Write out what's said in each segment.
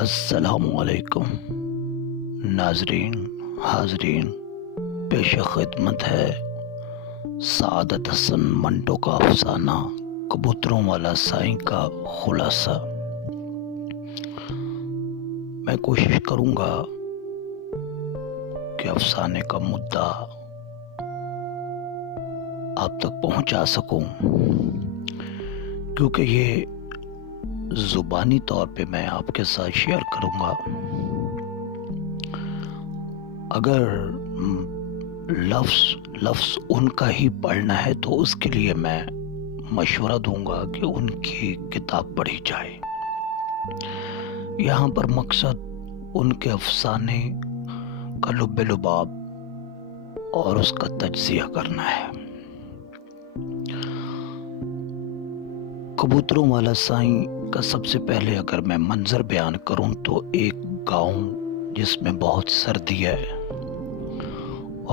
السلام علیکم ناظرین حاضرین، پیش خدمت ہے سعادت حسن منٹو کا افسانہ کبوتروں والا سائیں کا خلاصہ۔ میں کوشش کروں گا کہ افسانے کا مدعا آپ تک پہنچا سکوں، کیونکہ یہ زبانی طور پہ میں آپ کے ساتھ شیئر کروں گا۔ اگر لفظ ان کا ہی پڑھنا ہے تو اس کے لیے میں مشورہ دوں گا کہ ان کی کتاب پڑھی جائے۔ یہاں پر مقصد ان کے افسانے کا لب لباب اور اس کا تجزیہ کرنا ہے۔ کبوتروں والا سائیں کا سب سے پہلے اگر میں منظر بیان کروں تو ایک گاؤں جس میں بہت سردی ہے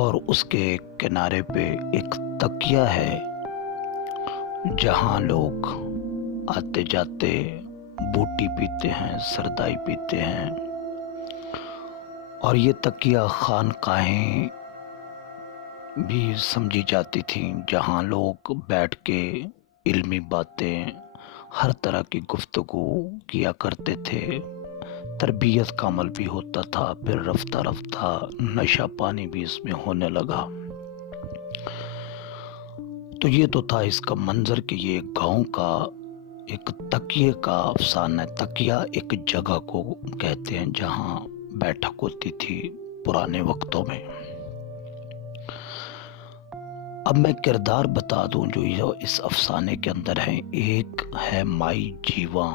اور اس کے کنارے پہ ایک تکیہ ہے جہاں لوگ آتے جاتے بوٹی پیتے ہیں، سردائی پیتے ہیں، اور یہ تکیہ خانقاہیں بھی سمجھی جاتی تھیں جہاں لوگ بیٹھ کے علمی باتیں، ہر طرح کی گفتگو کیا کرتے تھے۔ تربیت کا عمل بھی ہوتا تھا، پھر رفتہ رفتہ نشہ پانی بھی اس میں ہونے لگا۔ تو یہ تو تھا اس کا منظر کہ یہ گاؤں کا ایک تکیے کا افسانہ ہے۔ تکیہ ایک جگہ کو کہتے ہیں جہاں بیٹھک ہوتی تھی پرانے وقتوں میں۔ اب میں کردار بتا دوں جو اس افسانے کے اندر ہیں۔ ایک ہے مائی جیواں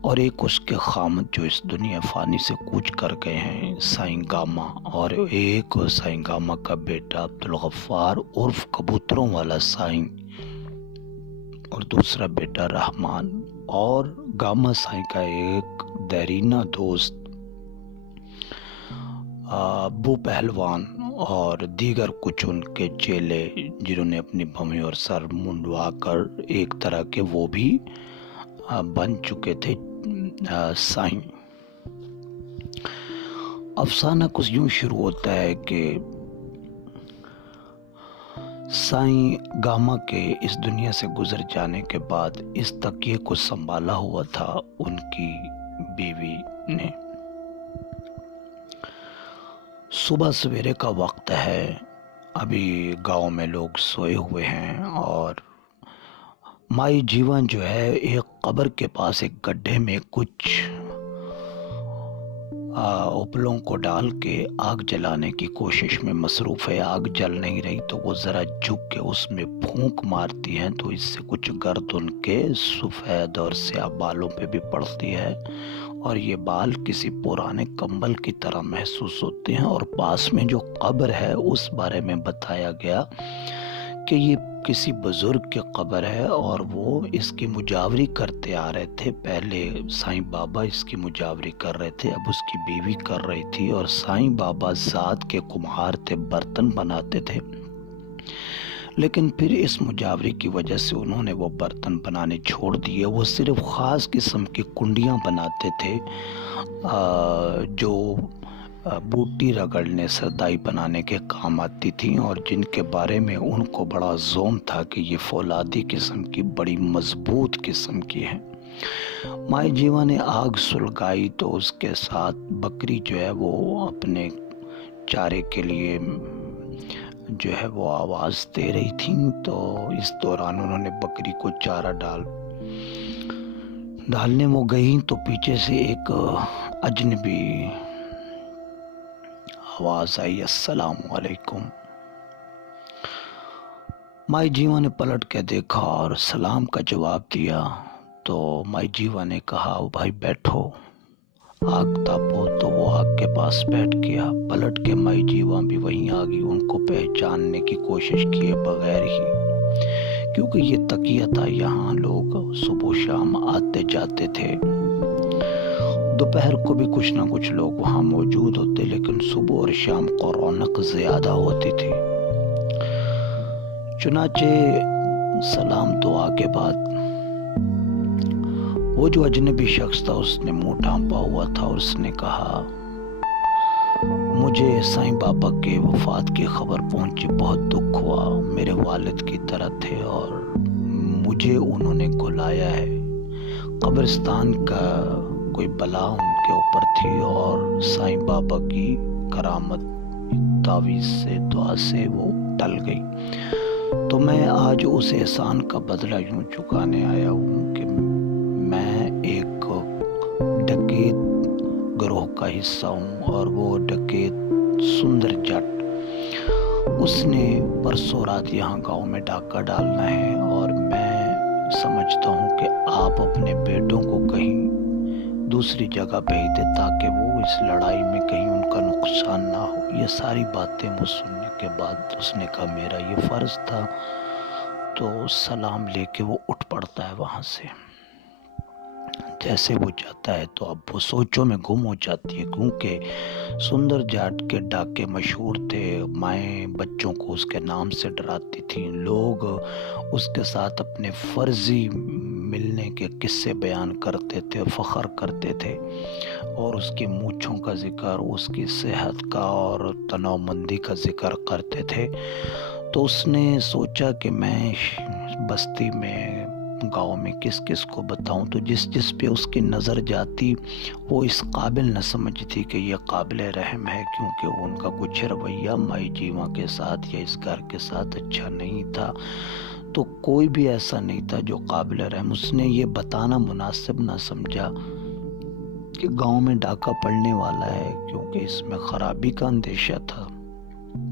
اور ایک اس کے خامد جو اس دنیا فانی سے کوچ کر گئے ہیں، سائیں گاما، اور ایک سائیں گاما کا بیٹا عبدالغفار عرف کبوتروں والا سائیں، اور دوسرا بیٹا رحمان، اور گاما سائیں کا ایک دیرینہ دوست ابو پہلوان، اور دیگر کچھ ان کے چیلے جنہوں نے اپنی بھویں اور سر منڈوا کر ایک طرح کے وہ بھی بن چکے تھے سائیں۔ افسانہ کچھ یوں شروع ہوتا ہے کہ سائیں گاما کے اس دنیا سے گزر جانے کے بعد اس تکیے کو سنبھالا ہوا تھا ان کی بیوی نے۔ صبح سویرے کا وقت ہے، ابھی گاؤں میں لوگ سوئے ہوئے ہیں، اور مائی جیوان جو ہے ایک قبر کے پاس ایک گڈھے میں کچھ اپلوں کو ڈال کے آگ جلانے کی کوشش میں مصروف ہے۔ آگ جل نہیں رہی تو وہ ذرا جھک کے اس میں پھونک مارتی ہیں تو اس سے کچھ گرد ان کے سفید اور سیاہ بالوں پہ بھی پڑتی ہے، اور یہ بال کسی پرانے کمبل کی طرح محسوس ہوتے ہیں۔ اور پاس میں جو قبر ہے اس بارے میں بتایا گیا کہ یہ کسی بزرگ کی قبر ہے اور وہ اس کی مجاوری کرتے آ رہے تھے۔ پہلے سائیں بابا اس کی مجاوری کر رہے تھے، اب اس کی بیوی کر رہی تھی، اور سائیں بابا ذات کے کمہار تھے، برتن بناتے تھے، لیکن پھر اس مجاوری کی وجہ سے انہوں نے وہ برتن بنانے چھوڑ دیے۔ وہ صرف خاص قسم کی کنڈیاں بناتے تھے جو بوٹی رگڑنے، سردائی بنانے کے کام آتی تھیں، اور جن کے بارے میں ان کو بڑا زوم تھا کہ یہ فولادی قسم کی بڑی مضبوط قسم کی ہیں۔ مائی جیوا نے آگ سلگائی تو اس کے ساتھ بکری جو ہے وہ اپنے چارے کے لیے جو ہے وہ آواز دے رہی تھیں، تو اس دوران انہوں نے بکری کو چارہ ڈالنے وہ گئیں تو پیچھے سے ایک اجنبی آواز آئی، السلام علیکم۔ مائی جیوا نے پلٹ کے دیکھا اور سلام کا جواب دیا، تو مائی جیوا نے کہا بھائی بیٹھو، آگ تاپو، تو وہ آگ کے پاس بیٹھ گیا۔ پلٹ کے مائی جیوا بھی وہیں آ گئی، ان کو پہچاننے کی کوشش کیے بغیر ہی، کیونکہ یہ تکیہ تھا، یہاں لوگ صبح و شام آتے جاتے تھے۔ دوپہر کو بھی کچھ نہ کچھ لوگ وہاں موجود ہوتے، لیکن صبح اور شام کو رونق زیادہ ہوتی تھی۔ چنانچہ سلام دعا کے بعد वो जो अजनबी शख्स था उसने मुंह ढांपा हुआ था और उसने कहा, मुझे साईं बाबा के वफात की खबर पहुंची, बहुत दुख हुआ। मेरे वालिद की तरह थे और मुझे उन्होंने बुलाया है। कब्रिस्तान का कोई बला उनके ऊपर थी और साईं बाबा की करामत तावीज़ से, दुआ से वो टल गई। तो मैं आज उस एहसान का बदला यूं चुकाने आया हूँ कि मैं एक डकैत गिरोह का हिस्सा हूँ और वो डकैत सुंदर जट, उसने परसों रात यहाँ गांव में डाका डालना है और मैं समझता हूँ कि आप अपने बेटों को कहीं दूसरी जगह भेज दे ताकि वो इस लड़ाई में कहीं उनका नुकसान ना हो। ये सारी बातें मुझे सुनने के बाद उसने कहा मेरा ये फ़र्ज़ था। तो सलाम लेके वो उठ पड़ता है वहाँ से। जैसे वो जाता है तो अब वो सोचों में गुम हो जाती है, क्योंकि सुंदर जाट के डाके मशहूर थे। माएँ बच्चों को उसके नाम से डराती थीं। लोग उसके साथ अपने फर्जी मिलने के किस्से बयान करते थे, फ़ख्र करते थे और उसकी मूँछों का जिक्र, उसकी सेहत का और तनावमंदी का जिक्र करते थे। तो उसने सोचा कि मैं बस्ती में, गांव में किस किस को बताऊं। तो जिस जिस पे उसकी नज़र जाती वो इस काबिल न समझती कि ये काबिल रहम है, क्योंकि उनका कुछ रवैया माई जीवा के साथ या इस घर के साथ अच्छा नहीं था। तो कोई भी ऐसा नहीं था जो काबिल रहम। उसने ये बताना मुनासिब ना समझा कि गांव में डाका पड़ने वाला है, क्योंकि इसमें खराबी का अंदेशा था।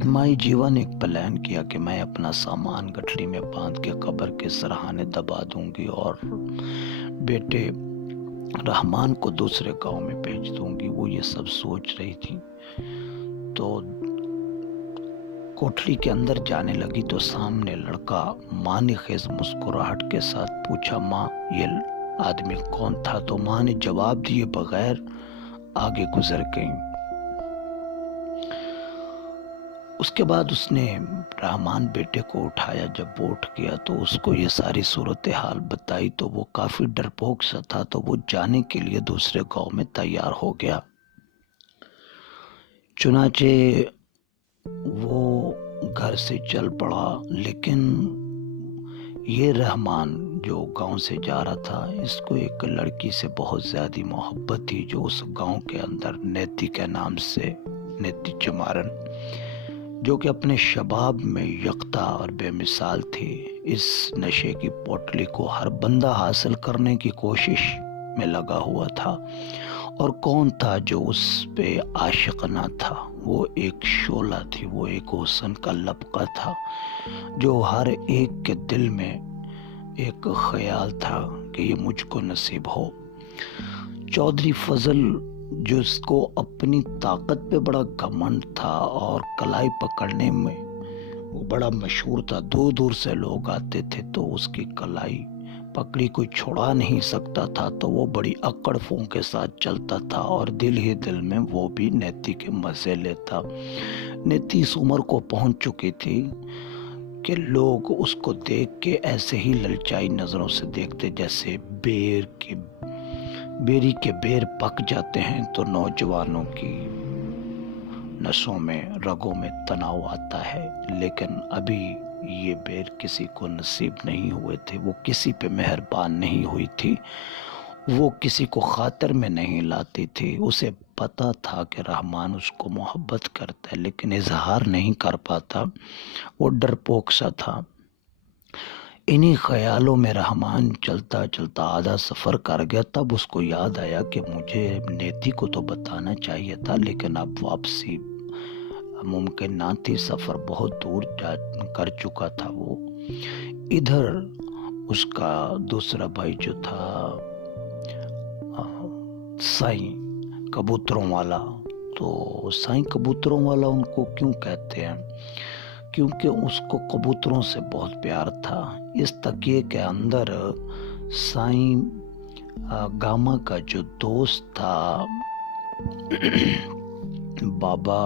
माई जीवा ने एक प्लान किया कि मैं अपना सामान गठरी में बांध के कब्र के सरहाने दबा दूंगी और बेटे रहमान को दूसरे गांव में भेज दूंगी। वो ये सब सोच रही थी। तो कोठरी के अंदर जाने लगी तो सामने लड़का माँ ने खेज मुस्कुराहट के साथ पूछा, माँ ये आदमी कौन था? तो माँ ने जवाब दिए बगैर आगे गुजर गई। उसके बाद उसने रहमान बेटे को उठाया। जब वो उठ गया तो उसको ये सारी सूरत हाल बताई तो वो काफ़ी डरपोक सा था। तो वो जाने के लिए दूसरे गांव में तैयार हो गया। चुनाचे वो घर से चल पड़ा। लेकिन ये रहमान जो गांव से जा रहा था, इसको एक लड़की से बहुत ज़्यादा मोहब्बत थी जो उस गांव के अंदर नेती के नाम से, नेती चमारन, जो कि अपने शबाब में यकता और बेमिसाल थी। इस नशे की पोटली को हर बंदा हासिल करने की कोशिश में लगा हुआ था। और कौन था जो उस पे आशिक ना था? वो एक शोला थी, वो एक हुस्न का लपका था जो हर एक के दिल में एक ख्याल था कि ये मुझको नसीब हो। चौधरी फजल, जिसको अपनी ताकत पे बड़ा घमंड था और कलाई पकड़ने में वो बड़ा मशहूर था, दूर दूर से लोग आते थे तो उसकी कलाई पकड़ी कोई छुड़ा नहीं सकता था। तो वो बड़ी अकड़ फूंक के साथ चलता था और दिल ही दिल में वो भी नेती के मजे लेता। नेती इस उम्र को पहुंच चुकी थी कि लोग उसको देख के ऐसे ही ललचाई नजरों से देखते, जैसे बेरी के बेर पक जाते हैं तो नौजवानों की नसों में, रगों में तनाव आता है। लेकिन अभी ये बेर किसी को नसीब नहीं हुए थे। वो किसी पे मेहरबान नहीं हुई थी, वो किसी को खातिर में नहीं लाती थी। उसे पता था कि रहमान उसको मोहब्बत करता है, लेकिन इजहार नहीं कर पाता। वो डरपोक सा था। इन्हीं ख्यालों में रहमान चलता चलता आधा सफ़र कर गया। तब उसको याद आया कि मुझे नेती को तो बताना चाहिए था, लेकिन अब वापसी मुमकिन ना थी। सफ़र बहुत दूर जा कर चुका था वो। इधर उसका दूसरा भाई जो था साईं कबूतरों वाला, तो साईं कबूतरों वाला उनको क्यों कहते हैं? क्योंकि उसको कबूतरों से बहुत प्यार था। इस तकिए के अंदर साईं गामा का जो दोस्त था बाबा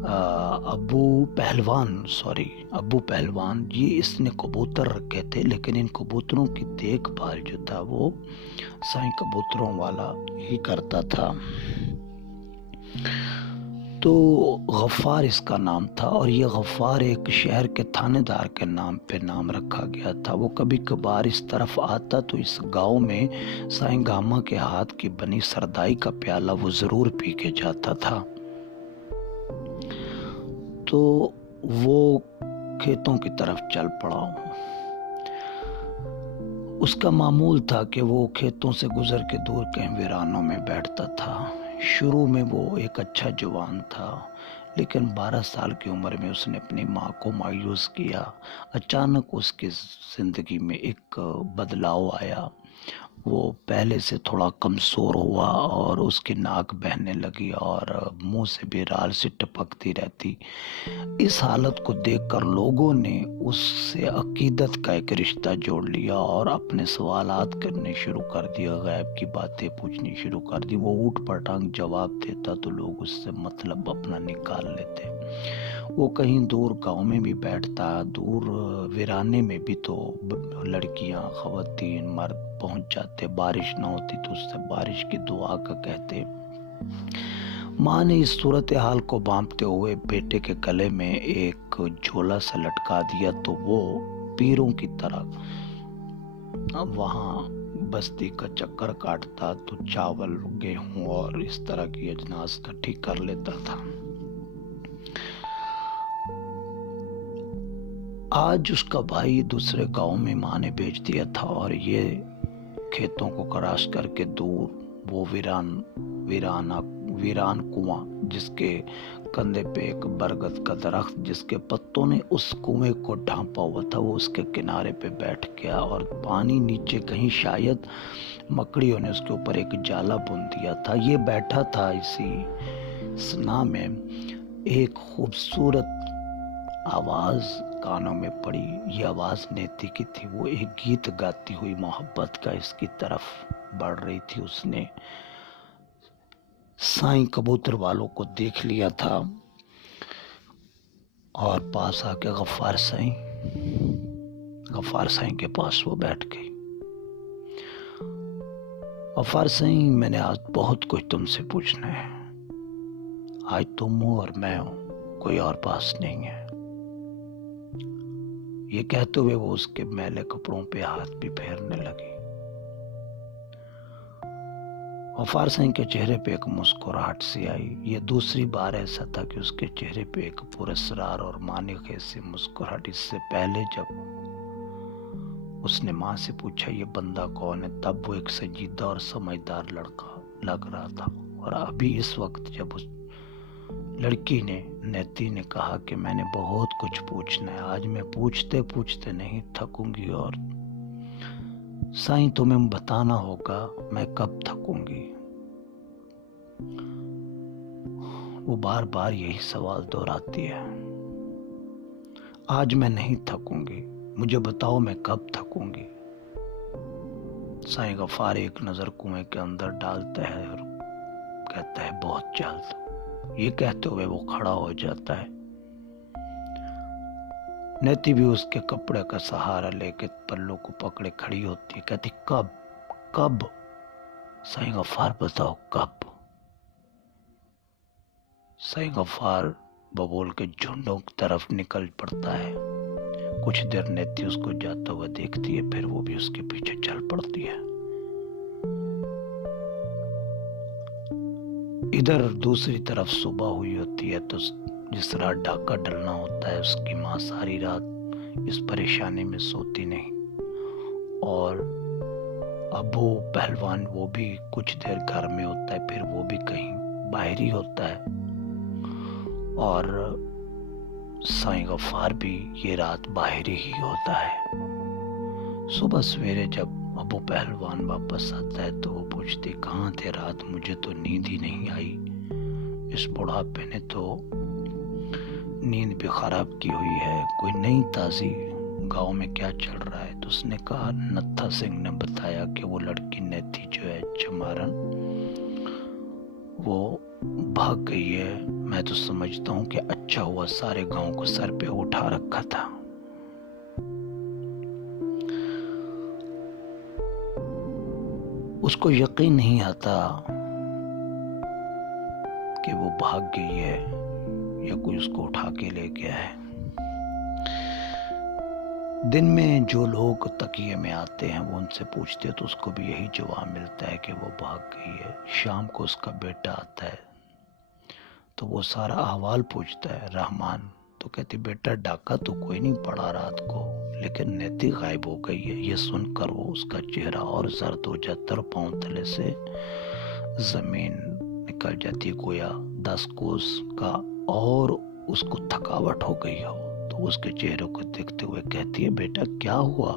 अबू पहलवान ये इसने कबूतर रखे थे, लेकिन इन कबूतरों की देखभाल जो था वो साईं कबूतरों वाला ही करता था। तो गफ्फार इसका नाम था, और ये गफ्फार एक शहर के थानेदार के नाम पे नाम रखा गया था। वो कभी कभार इस तरफ आता तो इस गांव में साईं गामा के हाथ की बनी सरदाई का प्याला वो जरूर पी के जाता था। तो वो खेतों की तरफ चल पड़ा। उसका मामूल था कि वो खेतों से गुजर के दूर कहीं वीरानों में बैठता था। शुरू में वो एक अच्छा जवान था, लेकिन 12 साल की उम्र में उसने अपनी माँ को मायूस किया। अचानक उसकी जिंदगी में एक बदलाव आया। वो पहले से थोड़ा कमज़ोर हुआ और उसकी नाक बहने लगी और मुंह से भी राल सी टपकती रहती। इस हालत को देखकर लोगों ने उससे अकीदत का एक रिश्ता जोड़ लिया और अपने सवालात करने शुरू कर दिया, गैब की बातें पूछनी शुरू कर दी। वो ऊट पटांग जवाब देता तो लोग उससे मतलब अपना निकाल लेते। वो कहीं दूर गांव में भी बैठता, दूर वीराने में भी तो लड़कियां, खवातीन, मर्द पहुंच जाते। बारिश ना होती तो उससे बारिश की दुआ का कहते। माँ ने इस सूरत हाल को भांपते हुए बेटे के गले में एक झोला सा लटका दिया, तो वो पीरों की तरह वहाँ बस्ती का चक्कर काटता, तो चावल, गेहूं और इस तरह की अजनास इकट्ठी कर लेता था। आज उसका भाई दूसरे गांव में माँ ने भेज दिया था, और ये खेतों को क्रॉस करके दूर वो वीरान कुआं, जिसके कंधे पे एक बरगद का दरख्त जिसके पत्तों ने उस कुएं को ढांपा हुआ था, वो उसके किनारे पे बैठ गया। और पानी नीचे कहीं शायद मकड़ियों ने उसके ऊपर एक जाला बुन दिया था। ये बैठा था इसी सना में। एक खूबसूरत आवाज कानों में पड़ी। ये आवाज नेति की थी। वो एक गीत गाती हुई मोहब्बत का इसकी तरफ बढ़ रही थी। उसने साईं कबूतर वालों को देख लिया था और पास आके गफ्फार साईं के पास वो बैठ गई। गफ्फार साईं, मैंने आज बहुत कुछ तुमसे पूछना है। आज तुम हो और मैं हूं, कोई और पास नहीं है। ये कहते हुए वो उसके मैले कपड़ों पे हाथ भी फेरने लगी। गफ्फार साईं के चेहरे पे एक मुस्कुराहट सी आई। ये दूसरी बार ऐसा था कि उसके चेहरे पे एक पुरस्कार और मानिक से मुस्कुराहट। इससे पहले जब उसने माँ से पूछा ये बंदा कौन है, तब वो एक संजीदा और समझदार लड़का लग रहा था। और अभी इस वक्त जब उस लड़की ने, नेति ने कहा कि मैंने बहुत कुछ पूछना है, आज मैं पूछते पूछते नहीं थकूंगी, और साईं तुम्हें बताना होगा मैं कब थकूंगी। वो बार बार यही सवाल दोहराती है, आज मैं नहीं थकूंगी, मुझे बताओ मैं कब थकूंगी। साईं गफ्फार एक नजर कुएं के अंदर डालता है और कहता है बहुत जल्द। ये कहते हुए वो खड़ा हो जाता है। नेति भी उसके कपड़े का सहारा लेके पल्लू को पकड़े खड़ी होती है। कहती कब? साईं गफ्फार बताओ कब? साईं गफ्फार बबूल के झुंडों की तरफ निकल पड़ता है। कुछ देर नेति उसको जाता हुआ देखती है, फिर वो भी उसके पीछे चल पड़ती है। इधर दूसरी तरफ सुबह हुई होती है, तो जिस रात डाका डलना होता है उसकी माँ सारी रात इस परेशानी में सोती नहीं। और अबू पहलवान वो भी कुछ देर घर में होता है, फिर वो भी कहीं बाहर ही होता है। और साईं गफ्फार भी ये रात बाहर ही होता है। सुबह सवेरे जब अबू पहलवान वापस आता है तो वो पूछती कहाँ थे रात, मुझे तो नींद ही नहीं आई। इस बुढ़ापे ने तो नींद भी खराब की हुई है, कोई नई ताज़ी गांव में क्या चल रहा है। तो उसने कहा, नत्था सिंह ने बताया कि वो लड़की नेति जो है चमारन, वो भाग गई है میں تو سمجھتا ہوں کہ اچھا ہوا سارے گاؤں کو سر پہ اٹھا رکھا تھا۔ اس کو یقین نہیں آتا کہ وہ بھاگ گئی ہے یا کوئی اس کو اٹھا کے لے گیا ہے۔ دن میں جو لوگ تکیے میں آتے ہیں وہ ان سے پوچھتے تو اس کو بھی یہی جواب ملتا ہے کہ وہ بھاگ گئی ہے۔ شام کو اس کا بیٹا آتا ہے تو وہ سارا احوال پوچھتا ہے رحمان، تو کہتی بیٹا ڈاکہ تو کوئی نہیں پڑا رات کو، لیکن نیتی غائب ہو گئی ہے۔ یہ سن کر وہ اس کا چہرہ اور زرد ہو جاتا اور پاؤں تلے سے زمین نکل جاتی، گویا 10 کوس کا اور اس کو تھکاوٹ ہو گئی ہو۔ تو اس کے چہرے کو دیکھتے ہوئے کہتی ہے بیٹا کیا ہوا؟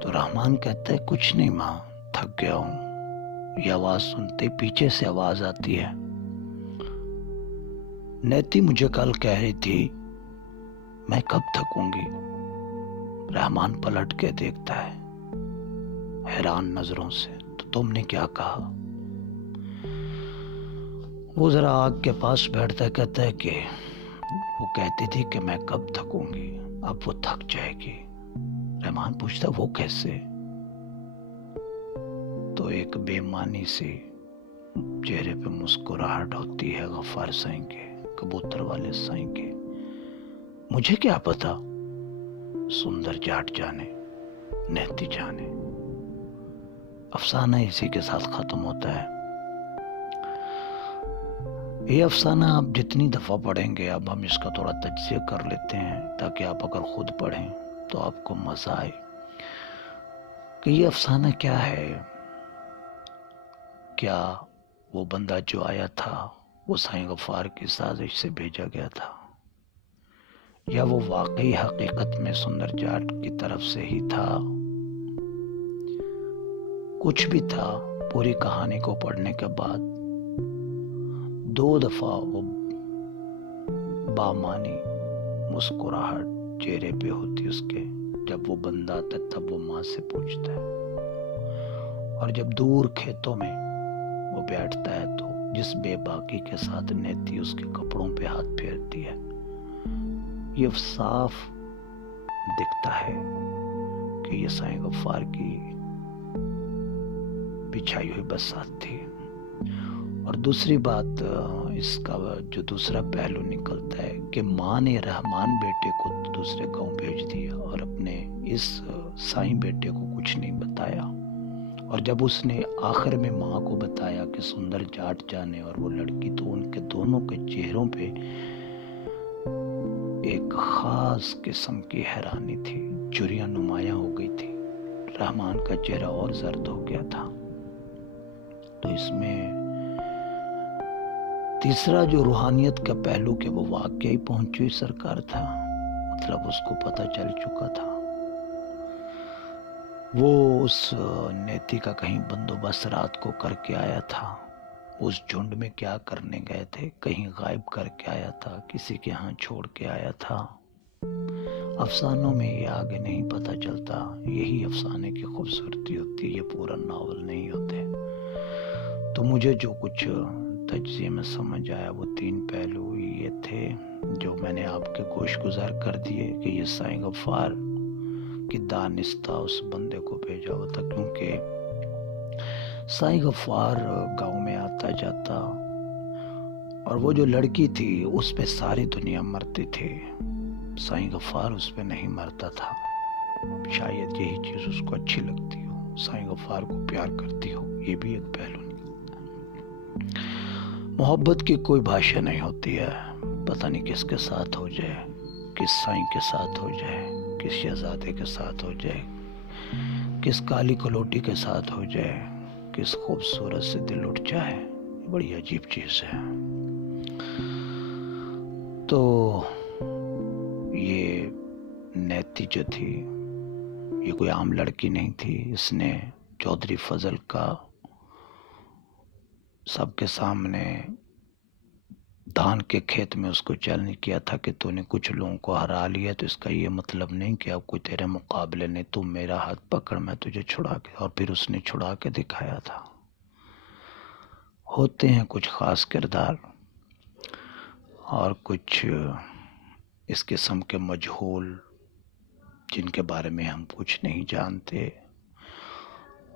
تو رحمان کہتا ہے کچھ نہیں ماں، تھک گیا ہوں۔ یہ آواز سنتے پیچھے سے آواز آتی ہے، نیتی مجھے کل کہہ رہی تھی میں کب تھکوں گی؟ رحمان پلٹ کے دیکھتا ہے حیران نظروں سے، تو تم نے کیا کہا؟ وہ ذرا آگ کے پاس بیٹھتا ہے، کہتا ہے کہ وہ کہتی تھی کہ میں کب تھکوں گی، اب وہ تھک جائے گی۔ رحمان پوچھتا وہ کیسے؟ تو ایک بے معنی سی چہرے پہ مسکراہٹ ہوتی ہے غفار سائیں کے، کبوتر والے سائیں کے۔ مجھے کیا پتا، سندر جاٹ جانے، نیتی جانے۔ افسانہ اسی کے ساتھ ختم ہوتا ہے۔ یہ افسانہ آپ جتنی دفعہ پڑھیں گے، اب ہم اس کا تھوڑا تجزیہ کر لیتے ہیں تاکہ آپ اگر خود پڑھیں تو آپ کو مزہ آئے کہ یہ افسانہ کیا ہے۔ کیا وہ بندہ جو آیا تھا وہ سائیں غفار کی سازش سے بھیجا گیا تھا، یا وہ واقعی حقیقت میں سندر جاٹ کی طرف سے ہی تھا؟ کچھ بھی تھا، پوری کہانی کو پڑھنے کے بعد 2 دفعہ وہ بامانی مسکراہٹ چہرے پہ ہوتی اس کے۔ جب وہ بندہ آتا ہے تب وہ ماں سے پوچھتا ہے، اور جب دور کھیتوں میں وہ بیٹھتا ہے تو جس بے باکی کے ساتھ نیتی اس کے کپڑوں پہ ہاتھ پھیرتی ہے، یہ صاف دکھتا ہے کہ یہ سائیں غفار کی بچھائی ہوئی بسات تھی۔ اور دوسری بات، اس کا جو دوسرا پہلو نکلتا ہے کہ ماں نے رحمان بیٹے کو دوسرے گاؤں بھیج دیا اور اپنے اس سائیں بیٹے کو کچھ نہیں بتایا، اور جب اس نے آخر میں ماں کو بتایا کہ سندر جاٹ جانے اور وہ لڑکی، تو ان کے دونوں کے چہروں پہ ایک خاص قسم کی حیرانی تھی، چریاں نمایاں ہو گئی تھی۔ رحمان کا چہرہ اور زرد ہو گیا تھا۔ تو اس میں تیسرا جو روحانیت کا پہلو کہ وہ واقعی پہنچی سرکار تھا، مطلب اس کو پتہ چل چکا تھا۔ وہ اس نیتی کا کہیں بندوبست رات کو کر کے آیا تھا، اس جھنڈ میں کیا کرنے گئے تھے، کہیں غائب کر کے آیا تھا، کسی کے ہاں چھوڑ کے آیا تھا۔ افسانوں میں یہ آگے نہیں پتہ چلتا، یہی افسانے کی خوبصورتی ہوتی ہے، یہ پورا ناول نہیں ہوتے۔ تو مجھے جو کچھ تجزیے میں سمجھ آیا وہ 3 پہلو یہ تھے جو میں نے آپ کے گوش گزار کر دیے کہ یہ سائیں غفار کی دانستہ اس بندے کو بھیجا ہوا تھا، کیونکہ سائیں غفار گاؤں میں آتا جاتا، اور وہ جو لڑکی تھی اس پہ ساری دنیا مرتی تھی، سائیں غفار اس پہ نہیں مرتا تھا۔ شاید یہی چیز اس کو اچھی لگتی ہو، سائیں غفار کو پیار کرتی ہو، یہ بھی ایک پہلو نہیں۔ محبت کی کوئی بھاشا نہیں ہوتی ہے، پتہ نہیں کس کے ساتھ ہو جائے، کس سائیں کے ساتھ ہو جائے، کس شہزادے کے ساتھ ہو جائے، کس کالی کلوٹی کے ساتھ ہو جائے، کس خوبصورت سے دل اٹھ جائے، بڑی عجیب چیز ہے۔ تو یہ نیتی جو تھی یہ کوئی عام لڑکی نہیں تھی، اس نے چودھری فضل کا سب کے سامنے دھان کے کھیت میں اس کو چیلنج کیا تھا کہ تو نے کچھ لوگوں کو ہرا لیا، تو اس کا یہ مطلب نہیں کہ اب کوئی تیرے مقابلے نہیں، تو میرا ہاتھ پکڑ میں تجھے چھڑا کے، اور پھر اس نے چھڑا کے دکھایا تھا۔ ہوتے ہیں کچھ خاص کردار اور کچھ اس قسم کے مجہول جن کے بارے میں ہم کچھ نہیں جانتے،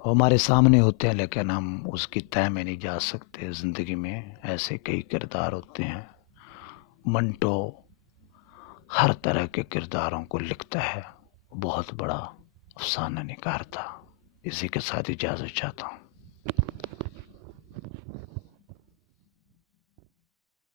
وہ ہمارے سامنے ہوتے ہیں لیکن ہم اس کی تہ میں نہیں جا سکتے۔ زندگی میں ایسے کئی کردار ہوتے ہیں۔ منٹو ہر طرح کے کرداروں کو لکھتا ہے، بہت بڑا افسانہ نگار تھا۔ اسی کے ساتھ اجازت چاہتا ہوں۔